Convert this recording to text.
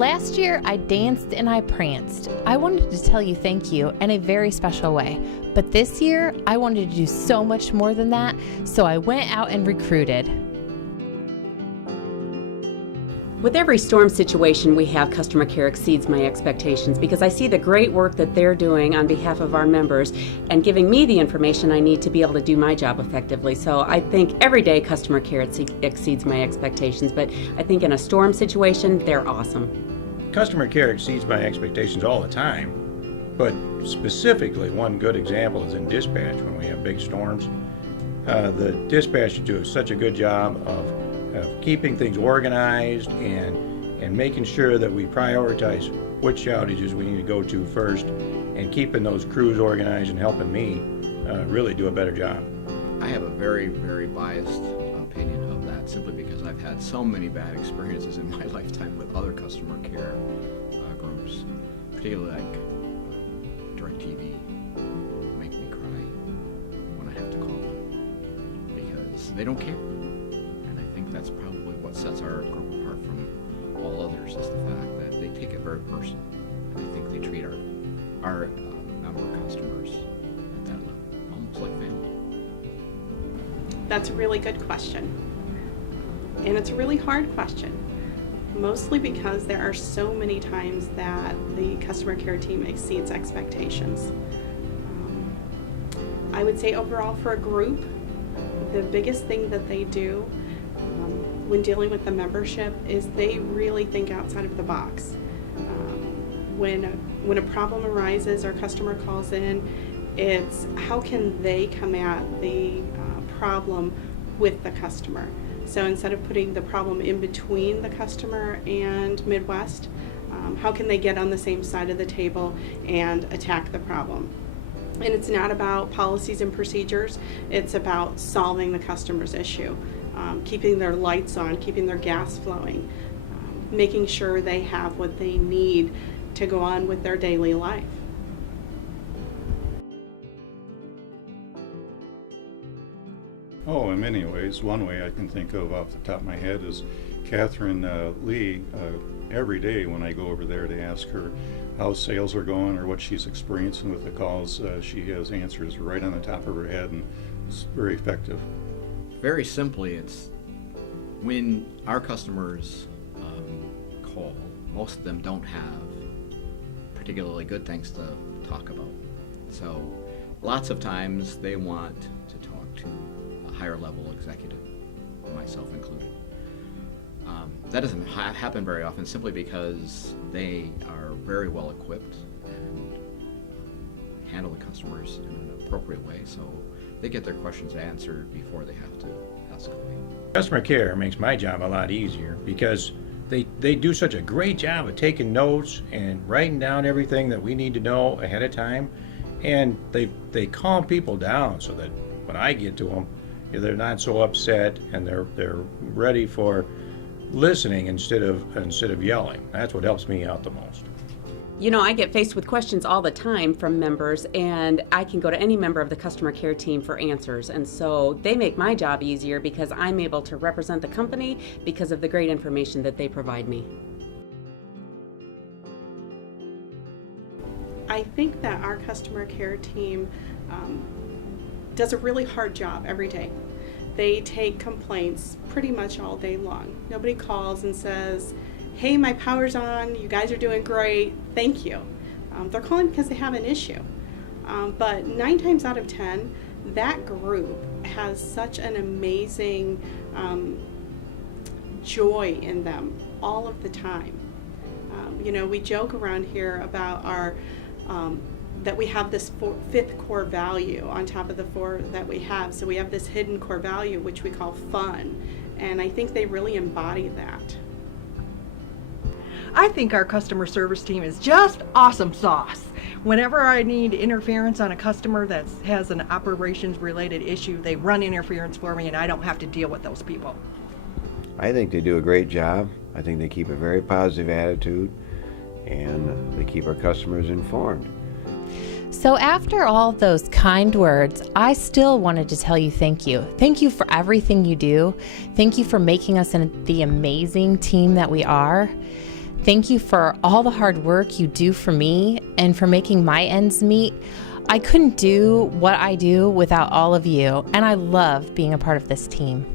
Last year, I danced and I pranced. I wanted to tell you thank you in a very special way. But this year, I wanted to do so much more than that, so I went out and recruited. With every storm situation we have, customer care exceeds my expectations because I see the great work that they're doing on behalf of our members and giving me the information I need to be able to do my job effectively. So I think every day customer care exceeds my expectations, but I think in a storm situation, they're awesome. Customer care exceeds my expectations all the time, but specifically one good example is in dispatch when we have big storms. The dispatch do such a good job of keeping things organized and making sure that we prioritize which outages we need to go to first and keeping those crews organized and helping me really do a better job. I have a very, very biased opinion of that simply because I've had so many bad experiences in my lifetime with other customer care groups, particularly like DirecTV make me cry when I have to call them because they don't care. And I think that's probably what sets our group apart from all others is the fact that they take it very personal. And I think they treat our member customers at that level, almost like family. That's a really good question. And it's a really hard question, mostly because there are so many times that the customer care team exceeds expectations. I would say overall for a group, the biggest thing that they do when dealing with the membership is they really think outside of the box. When a problem arises or a customer calls in, it's how can they come at the problem with the customer. So instead of putting the problem in between the customer and Midwest, how can they get on the same side of the table and attack the problem? And it's not about policies and procedures, it's about solving the customer's issue, keeping their lights on, keeping their gas flowing, making sure they have what they need to go on with their daily life. Oh, in many ways. One way I can think of off the top of my head is Catherine Lee. Every day when I go over there to ask her how sales are going or what she's experiencing with the calls, she has answers right on the top of her head, and it's very effective. Very simply, it's when our customers call, most of them don't have particularly good things to talk about. So lots of times they want to talk to a higher level executive, myself included. That doesn't happen very often simply because they are very well equipped and handle the customers in an appropriate way, so they get their questions answered before they have to escalate. Customer care makes my job a lot easier because they do such a great job of taking notes and writing down everything that we need to know ahead of time, and they calm people down so that when I get to them, they're not so upset and they're ready for listening instead of yelling. That's what helps me out the most. You know, I get faced with questions all the time from members, and I can go to any member of the customer care team for answers. And so they make my job easier because I'm able to represent the company because of the great information that they provide me. I think that our customer care team does a really hard job every day. They take complaints pretty much all day long. Nobody calls and says, hey, my power's on, you guys are doing great, thank you. They're calling because they have an issue. But 9 times out of 10, that group has such an amazing joy in them all of the time. You know, we joke around here about our that we have this 5th core value on top of the 4 that we have. So we have this hidden core value, which we call fun. And I think they really embody that. I think our customer service team is just awesome sauce. Whenever I need interference on a customer that has an operations related issue, they run interference for me and I don't have to deal with those people. I think they do a great job. I think they keep a very positive attitude and they keep our customers informed. So after all those kind words, I still wanted to tell you thank you. Thank you for everything you do. Thank you for making us the amazing team that we are. Thank you for all the hard work you do for me and for making my ends meet. I couldn't do what I do without all of you, and I love being a part of this team.